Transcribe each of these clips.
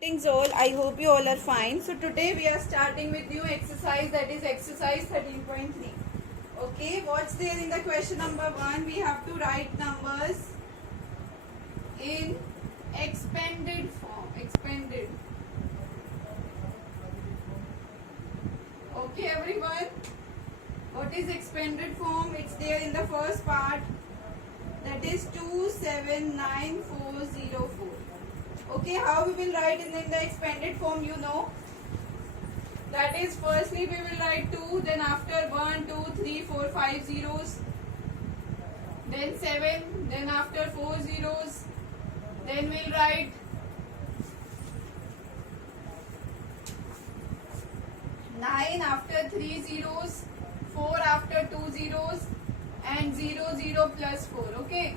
Greetings all, I hope you all are fine. So today we are starting with new exercise, that is exercise 13.3. Okay, what's there in the question number 1? We have to write numbers in expanded form. Expanded. Okay everyone, what is expanded form? It's there in the first part, that is 279404. Okay, how we will write in the expanded form, you know. That is, firstly we will write 2, then after 1, 2, 3, 4, 5 zeros, then 7, then after 4 zeros, then we'll write 9 after 3 zeros, 4 after 2 zeros, and 0, 0 plus 4. Okay.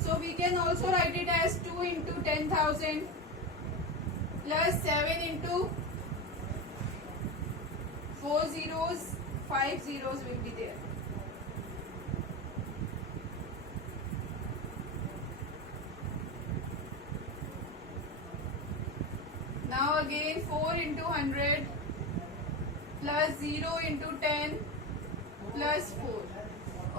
So we can also write it as 2 into 10,000 plus 7 into 4 zeros, 5 zeros will be there. Now again 4 into 100 plus 0 into 10 plus 4.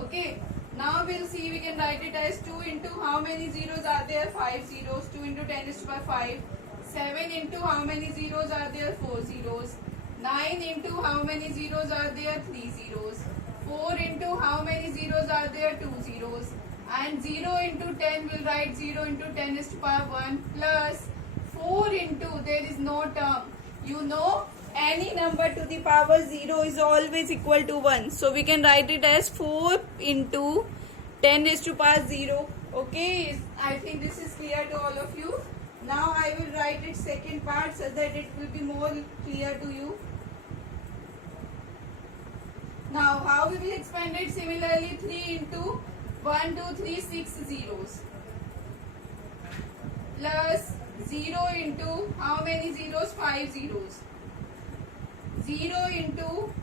Okay. Now we'll see, we can write it as 2 into how many zeros are there? 5 zeros. 2 into 10 is to the power 5. 7 into how many zeros are there? 4 zeros. 9 into how many zeros are there? 3 zeros. 4 into how many zeros are there? 2 zeros. And 0 into 10, we'll write 0 into 10 is to the power 1 plus 4 into, there is no term. You know, any number to the power 0 is always equal to 1. So we can write it as 4 into 10 is to power 0. Okay, I think this is clear to all of you. Now I will write its second part so that it will be more clear to you. Now how we will expand it? Similarly, 3 into 1, 2, 3, 6 zeros plus 0 into how many zeros? 5 zeros. 0 into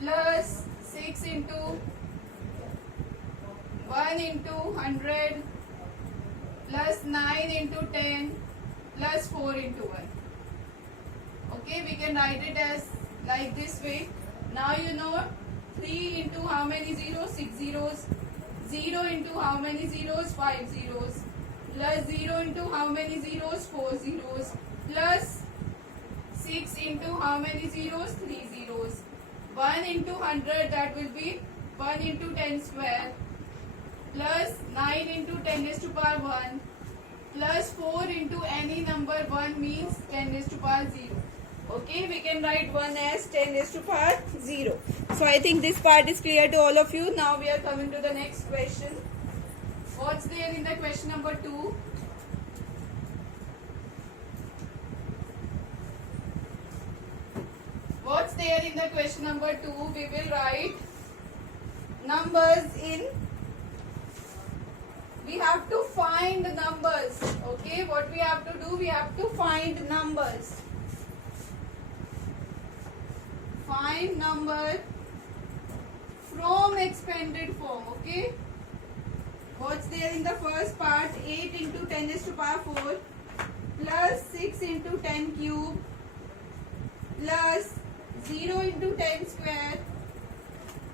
plus 6 into 1 into 100 plus 9 into 10 plus 4 into 1. Okay, we can write it as like this way. Now you know 3 into how many zeros? 6 zeros. 0 into how many zeros? 5 zeros. Plus 0 into how many zeros? 4 zeros. Plus 6 into how many zeros? 3 zeros. 1 into 100, that will be 1 into 10 square. Plus 9 into 10 is to power 1. Plus 4 into any number 1 means 10 is to power 0. Okay, we can write 1 as 10 is to power 0. So I think this part is clear to all of you. Now we are coming to the next question. What's there in the question number 2? What's there in the question number 2? We will write numbers in, we have to find numbers. Okay, what we have to do? We have to find numbers. Find number from expanded form. Okay, what's there in the first part? 8 into 10 is to power 4 plus 6 into 10 cube plus 0 into 10 square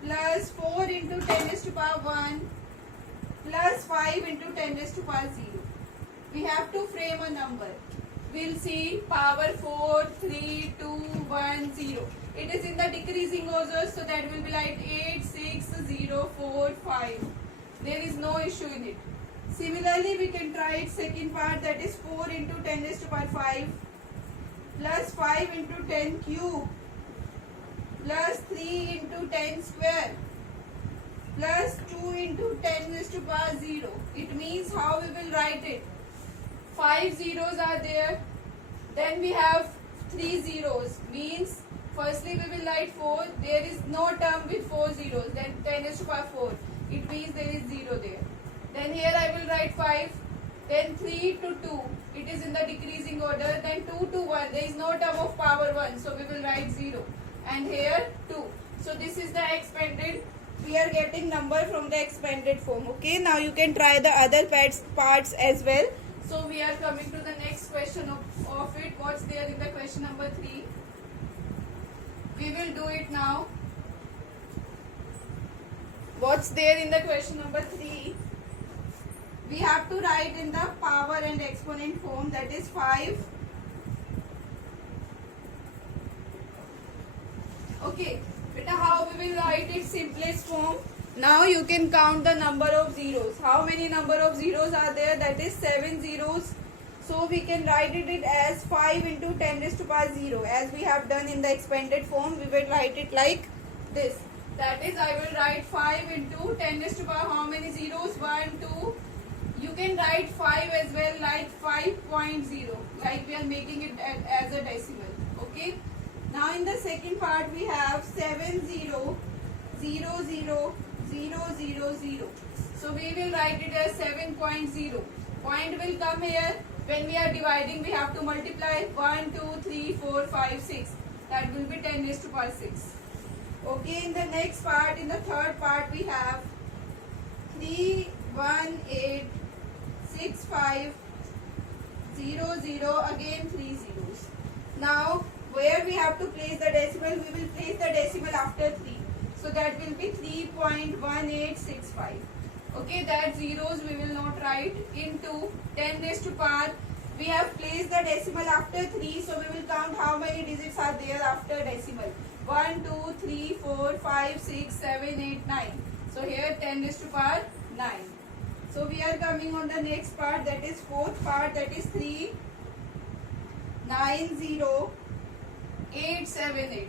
plus 4 into 10 is to power 1 plus 5 into 10 is to power 0. We have to frame a number. We'll see power 4, 3, 2, 1, 0. It is in the decreasing order, so that will be like 8, 6, 0, 4, 5. There is no issue in it. Similarly, we can try its second part, that is 4 into 10 is to power 5 plus 5 into 10 cube plus 3 into 10 square plus 2 into 10 is to power 0. It means how we will write it? 5 zeros are there. Then we have 3 zeros. Means firstly we will write 4. There is no term with 4 zeros. Then 10 is to power 4. It means there is 0 there. Then here I will write 5. Then 3 to 2. It is in the decreasing order. Then 2 to 1. There is no term of power 1. So we will write 0. And here 2. So this is the expanded. We are getting number from the expanded form. Okay. Now you can try the other parts as well. So we are coming to the next question of it. What's there in the question number 3? We will do it now. What's there in the question number 3? We have to write in the power and exponent form, that is 5. Okay, beta, how we will write it simplest form? Now you can count the number of zeros. How many number of zeros are there? That is 7 zeros. So we can write it as 5 into 10 raised to power 0. As we have done in the expanded form, we will write it like this. That is, I will write 5 into 10 raised to power how many zeros? 1, 2. You can write 5 as well, like 5.0. Like we are making it as a decimal. Okay. Now in the second part we have 7 0 0 0 0 0 0. So we will write it as 7.0. Point will come here. When we are dividing, we have to multiply 1, 2, 3, 4, 5, 6. That will be 10 raised to power 6. Okay, in the next part, in the third part, we have 3, 1, 8, 6, 5, 0, 0, again 3 zeros. Now, where we have to place the decimal, we will place the decimal after 3. So that will be 3.1865. Okay, that zeros we will not write into 10 raised to power. We have placed the decimal after 3, so we will count how many digits are there after decimal. 1, 2, 3, 4, 5, 6, 7, 8, 9. So here 10 raised to power 9. So we are coming on the next part, that is fourth part, that is 3, 9, 0, 8, 7, 8.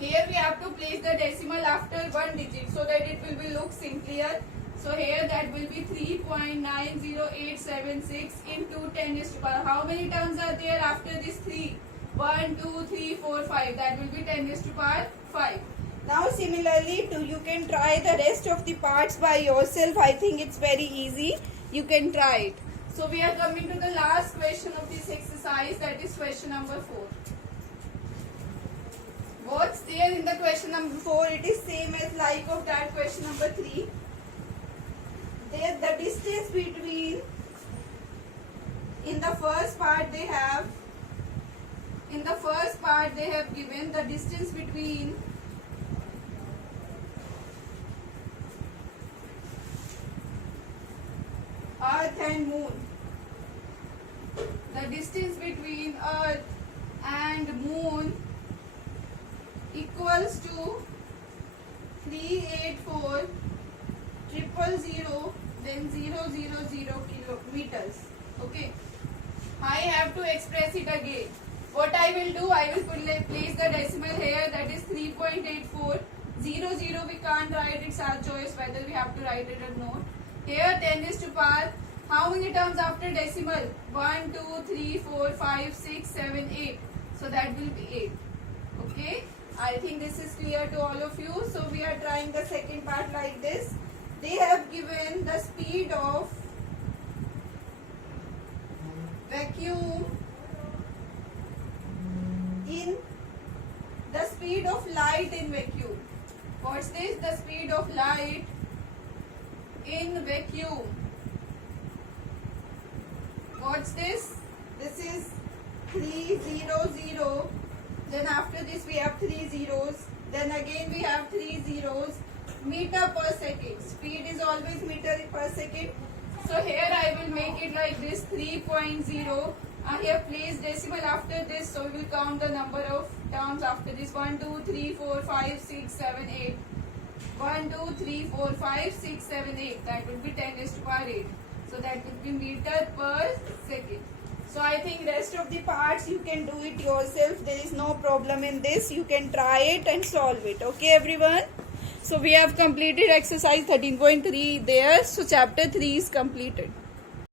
Here we have to place the decimal after 1 digit so that it will be look simpler. So here that will be 3.90876 into 10 raised to power. How many terms are there after this 3? 1, 2, 3, 4, 5. That will be 10 raised to power 5. Now similarly you can try the rest of the parts by yourself. I think it's very easy. You can try it. So we are coming to the last question of this exercise, that is question number 4. What's there in the question number 4? It is same as like of that question number 3. There the distance between, in the first part they have given the distance between Earth and Moon. The distance between Earth and Moon equals to 384,000 then 000 kilometers. Okay. I have to express it again. What I will do, I will place the decimal here, that is 3.84. 0, 0 we can't write, it's our choice whether we have to write it or not. Here 10 raised to power, how many terms after decimal? 1, 2, 3, 4, 5, 6, 7, 8. So that will be 8. Okay. I think this is clear to all of you. So we are trying the second part like this. They have given the speed of vacuum in the speed of light in vacuum. What's this? The speed of light in vacuum. What's this? This is 300. Then after this we have 3 zeros. Then again we have 3 zeros. Meter per second. Speed is always meter per second. So here I will make it like this, 3.0. I have placed decimal after this, so we will count the number of terms after this. 1, 2, 3, 4, 5, 6, 7, 8. 1, 2, 3, 4, 5, 6, 7, 8. That will be 10 raised to power 8. So that will be meter per second. So I think rest of the parts you can do it yourself. There is no problem in this. You can try it and solve it. Okay everyone? So we have completed exercise 13.3 there. So chapter 3 is completed.